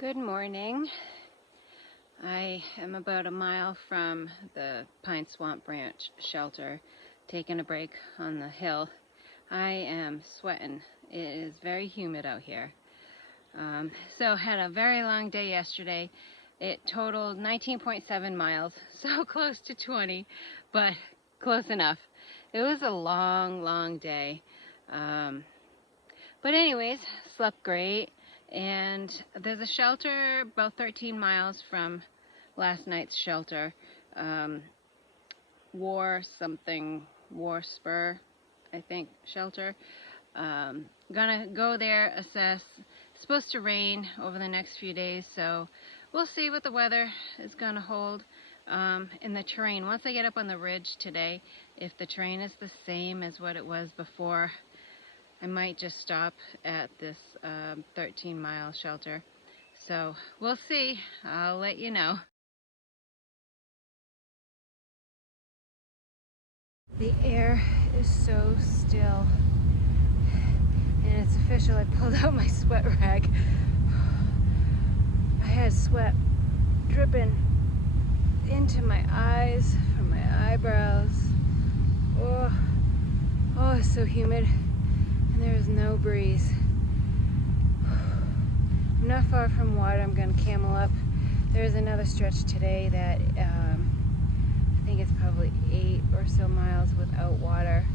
Good morning. I am about a mile from the Pine Swamp Branch shelter, taking a break on the hill. I am sweating. It is very humid out here. So had a very long day yesterday. It totaled 19.7 miles, so close to 20, but close enough. It was a long day. But anyways, slept great. And there's a shelter about 13 miles from last night's shelter. War Spur, I think, shelter. Gonna go there, assess. It's supposed to rain over the next few days, so we'll see what the weather is gonna hold. In the terrain, once I get up on the ridge today, if the terrain is the same as what it was before, I might just stop at this 13-mile shelter. So we'll see. I'll let you know. The air is so still. And it's official. I pulled out my sweat rag. I had sweat dripping into my eyes from my eyebrows. Oh, it's so humid. There is no breeze. I'm not far from water. I'm going to camel up. There's another stretch today that I think it's probably 8 or so miles without water.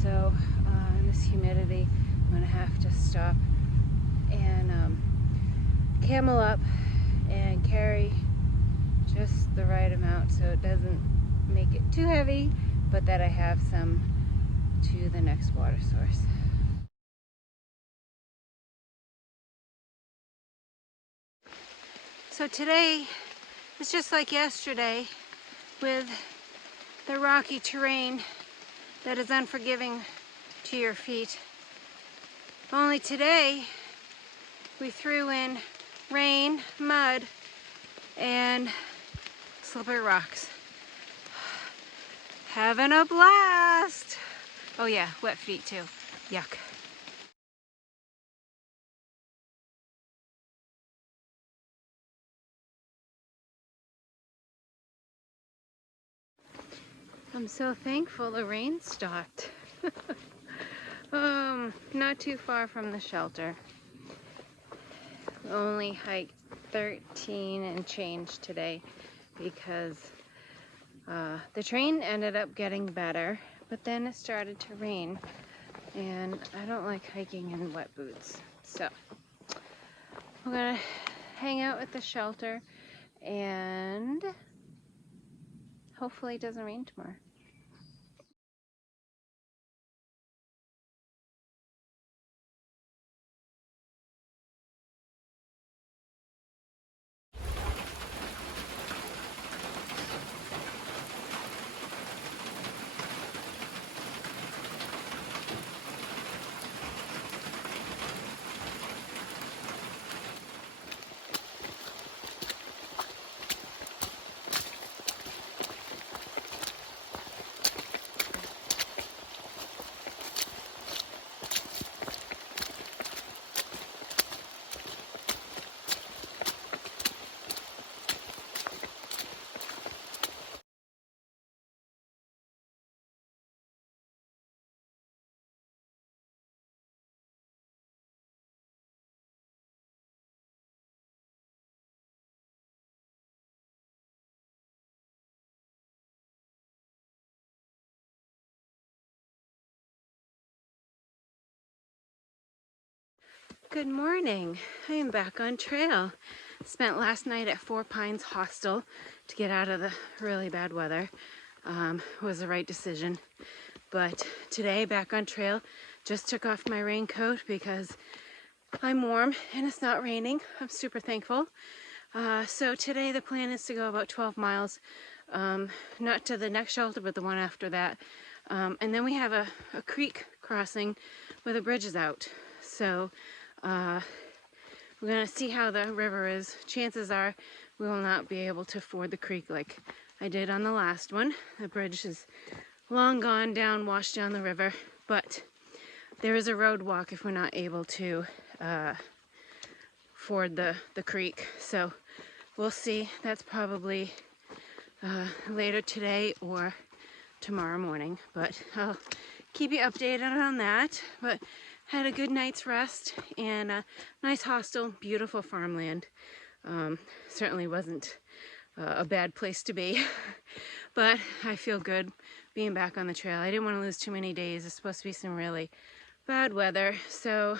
So in this humidity, I'm going to have to stop and camel up and carry just the right amount so it doesn't make it too heavy, but that I have some to the next water source. So today is just like yesterday with the rocky terrain that is unforgiving to your feet. Only today we threw in rain, mud, and slippery rocks. Having a blast! Oh yeah, wet feet too. Yuck. I'm so thankful the rain stopped. Not too far from the shelter. Only hiked 13 and change today because the terrain ended up getting better, but then it started to rain and I don't like hiking in wet boots. So I'm gonna hang out at the shelter and hopefully it doesn't rain tomorrow. Good morning. I am back on trail. Spent last night at Four Pines Hostel to get out of the really bad weather. Was the right decision. But today back on trail, just took off my raincoat because I'm warm and it's not raining. I'm super thankful. So today the plan is to go about 12 miles, not to the next shelter, but the one after that. And then we have a creek crossing where the bridge is out. So we're gonna see how the river is. Chances are we will not be able to ford the creek like I did on the last one. The bridge is long gone down, washed down the river, but there is a road walk if we're not able to ford the creek. So we'll see. That's probably later today or tomorrow morning, but I'll keep you updated on that. But had a good night's rest and a nice hostel, beautiful farmland. Certainly wasn't a bad place to be, but I feel good being back on the trail. I didn't want to lose too many days. It's supposed to be some really bad weather, so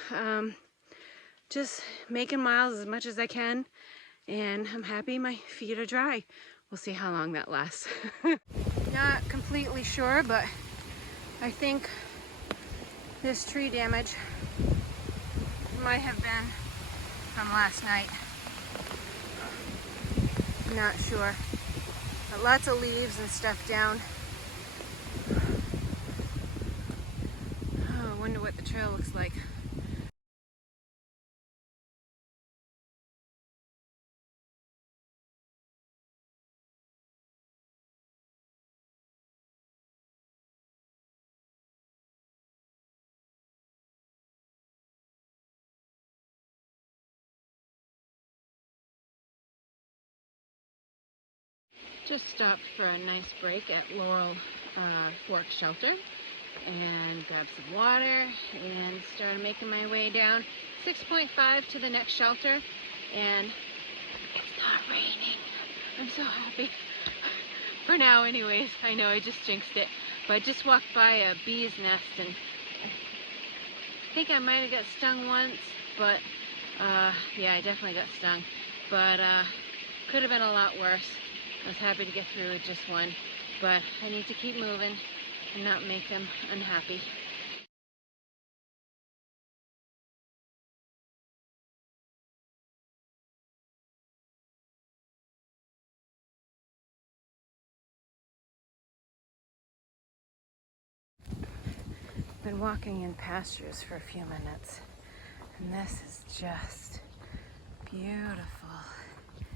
just making miles as much as I can, and I'm happy my feet are dry. We'll see how long that lasts. Not completely sure, but I think this tree damage might have been from last night. Not sure. But lots of leaves and stuff down. Oh, I wonder what the trail looks like. Just stopped for a nice break at Laurel Fork Shelter and grabbed some water and started making my way down 6.5 to the next shelter, and it's not raining. I'm so happy. For now anyways. I know I just jinxed it, but I just walked by a bee's nest and I think I might have got stung once, but yeah, I definitely got stung, but could have been a lot worse. I was happy to get through with just one, but I need to keep moving and not make them unhappy. Been walking in pastures for a few minutes, and this is just beautiful.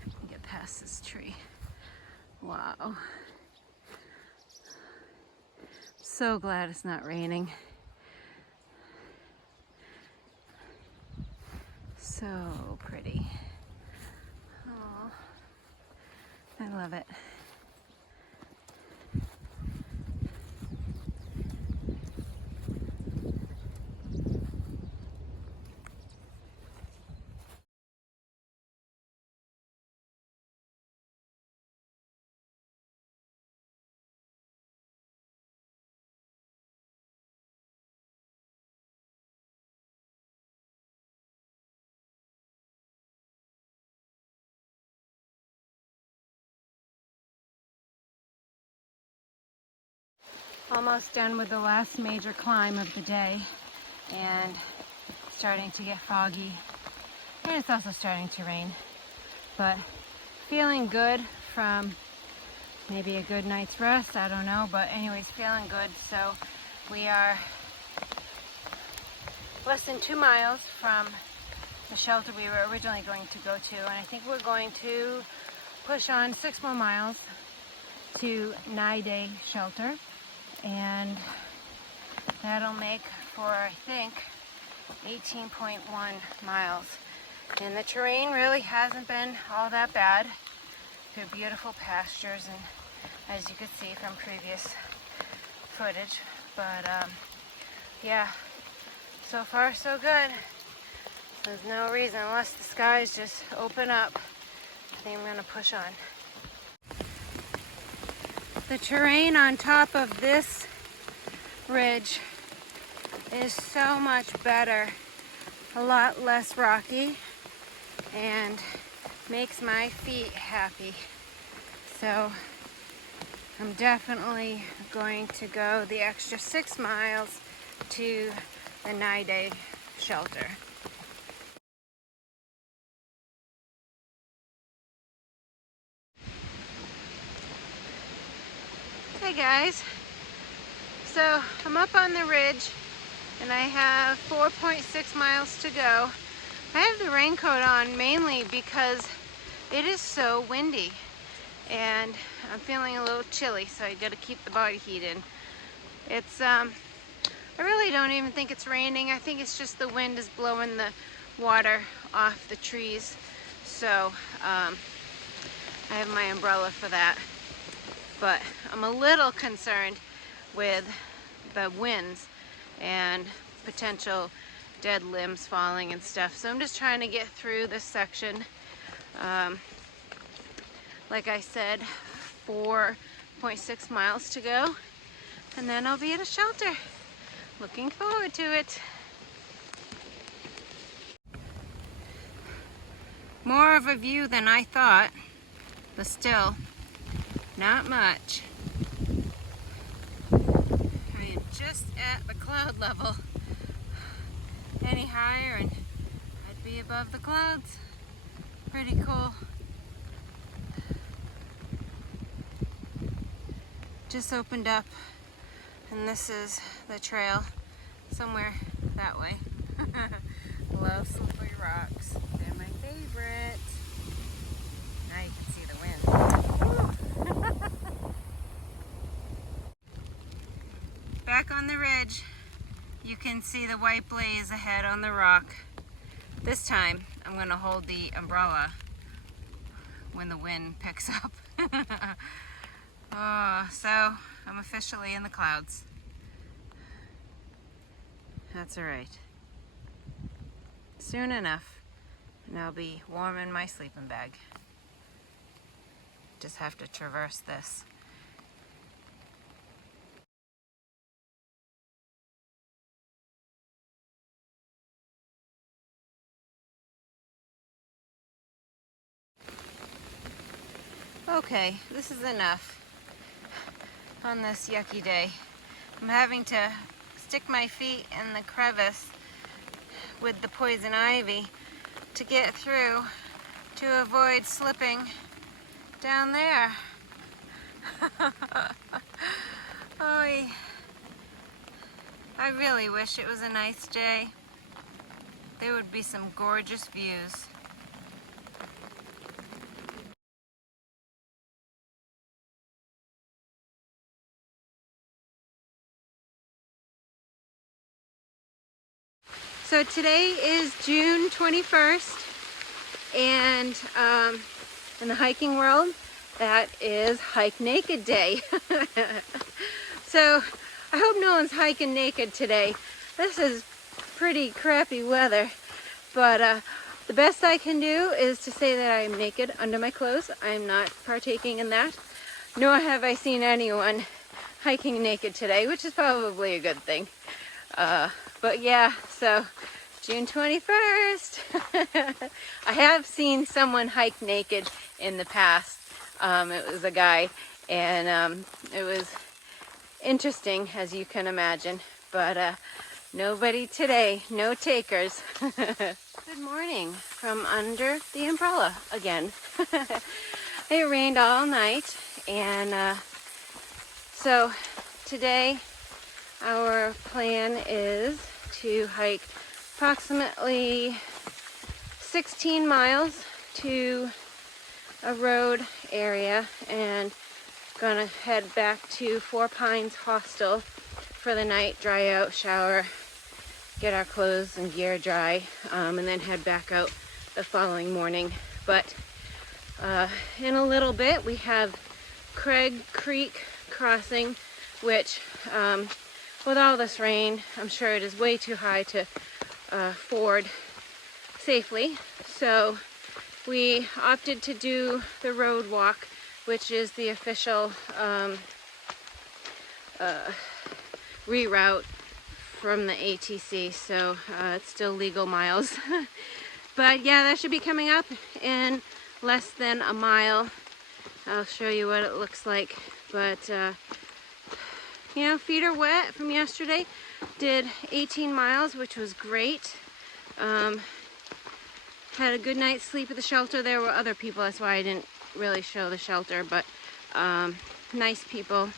Let me get past this tree. Wow. So glad it's not raining. So pretty. Oh, I love it. Almost done with the last major climb of the day, and starting to get foggy, and it's also starting to rain, but feeling good from maybe a good night's rest, I don't know, but anyways, feeling good. So we are less than 2 miles from the shelter we were originally going to go to, and I think we're going to push on 6 more miles to Nide Shelter, and that'll make for, I think, 18.1 miles. And the terrain really hasn't been all that bad. They're beautiful pastures, and as you could see from previous footage, but yeah, so far so good. There's no reason, unless the skies just open up, I think I'm gonna push on. The terrain on top of this ridge is so much better, a lot less rocky, and makes my feet happy. So I'm definitely going to go the extra 6 miles to the Nide Shelter. Hey guys, so I'm up on the ridge and I have 4.6 miles to go. I have the raincoat on mainly because it is so windy and I'm feeling a little chilly, so I gotta keep the body heat in. It's I really don't even think it's raining. I think it's just the wind is blowing the water off the trees. So I have my umbrella for that. But I'm a little concerned with the winds and potential dead limbs falling and stuff. So I'm just trying to get through this section. Like I said, 4.6 miles to go, and then I'll be at a shelter. Looking forward to it. More of a view than I thought, but still not much. I am just at the cloud level. Any higher and I'd be above the clouds. Pretty cool. Just opened up, and this is the trail somewhere that way. Love slippery rocks. They're my favorite. Now you can see the wind. Back on the ridge, you can see the white blaze ahead on the rock. This time, I'm going to hold the umbrella when the wind picks up. Oh, so I'm officially in the clouds. That's alright. Soon enough, and I'll be warm in my sleeping bag. Just have to traverse this. Okay, this is enough on this yucky day. I'm having to stick my feet in the crevice with the poison ivy to get through to avoid slipping down there. Oy. I really wish it was a nice day. There would be some gorgeous views. So today is June 21st, and in the hiking world, that is Hike Naked Day. So I hope no one's hiking naked today. This is pretty crappy weather, but the best I can do is to say that I'm naked under my clothes. I'm not partaking in that, nor have I seen anyone hiking naked today, which is probably a good thing. But yeah, so June 21st. I have seen someone hike naked in the past. It was a guy, and it was interesting, as you can imagine, but nobody today, no takers. Good morning from under the umbrella again. It rained all night, and so today our plan is to hike approximately 16 miles to a road area, and gonna head back to Four Pines Hostel for the night, dry out, shower, get our clothes and gear dry, and then head back out the following morning. But in a little bit we have Craig Creek crossing, which with all this rain, I'm sure it is way too high to ford safely. So we opted to do the road walk, which is the official reroute from the ATC. So it's still legal miles. But yeah, that should be coming up in less than a mile. I'll show you what it looks like. But you know, feet are wet from yesterday. Did 18 miles, which was great. Had a good night's sleep at the shelter. There were other people, that's why I didn't really show the shelter, but nice people.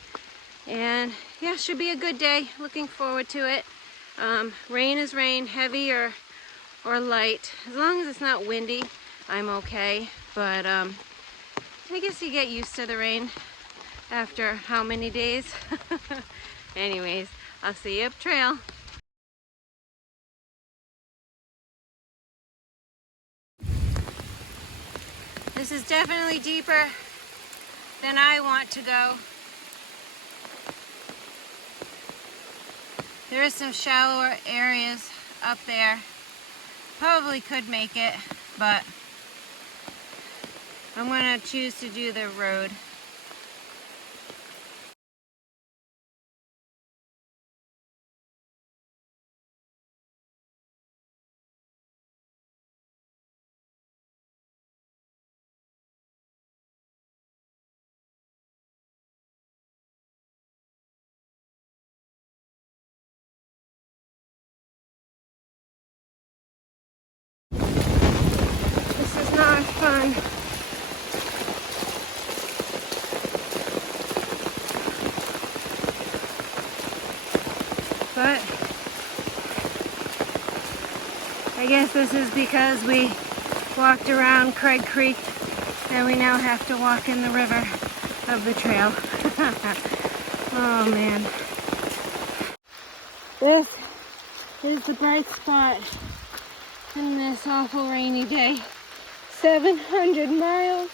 And yeah, should be a good day. Looking forward to it. Rain is rain, heavy or light. As long as it's not windy, I'm okay. But I guess you get used to the rain after how many days? Anyways, I'll see you up trail. This is definitely deeper than I want to go. There is some shallower areas up there. Probably could make it, but I'm gonna choose to do the road. This is not fun. But I guess this is because we walked around Craig Creek and we now have to walk in the river of the trail. Oh man. This is the bright spot in this awful rainy day. 700 miles.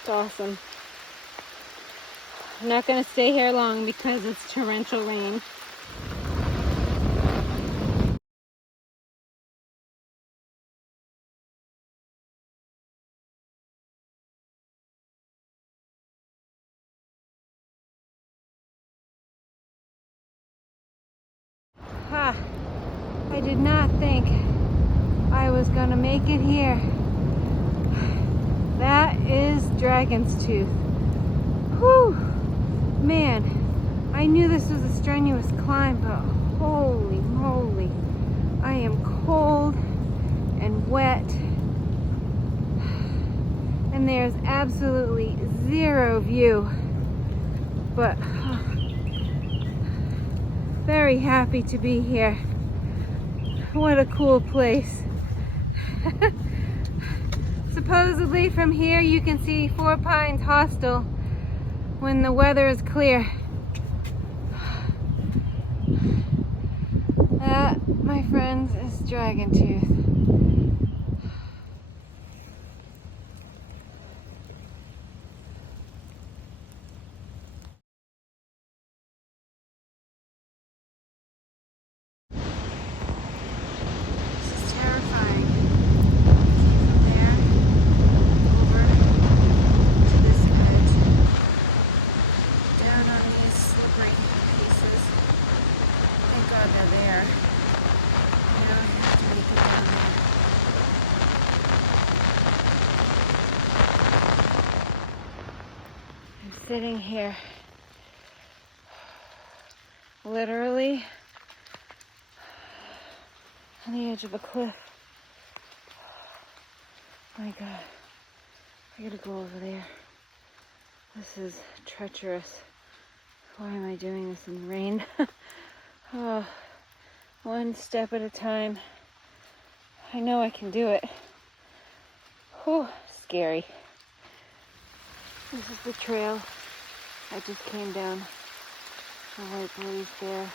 It's awesome. I'm not going to stay here long because it's torrential rain. I did not think I was going to make it here. That is Dragon's Tooth. Whew! Man, I knew this was a strenuous climb, but holy moly, I am cold and wet, and there's absolutely zero view, but very happy to be here. What a cool place. Supposedly from here you can see 4 Pines Hostel when the weather is clear. That, my friends, is Dragon Tooth. This is terrifying. From there over to this edge, down on these slippery pieces. Thank God they're there. Now I have to make it down there. I'm sitting here, literally on the edge of a cliff. My God, I gotta go over there. This is treacherous. Why am I doing this in the rain? Oh, one step at a time. I know I can do it. Whew, scary. This is the trail I just came down. The white blaze there.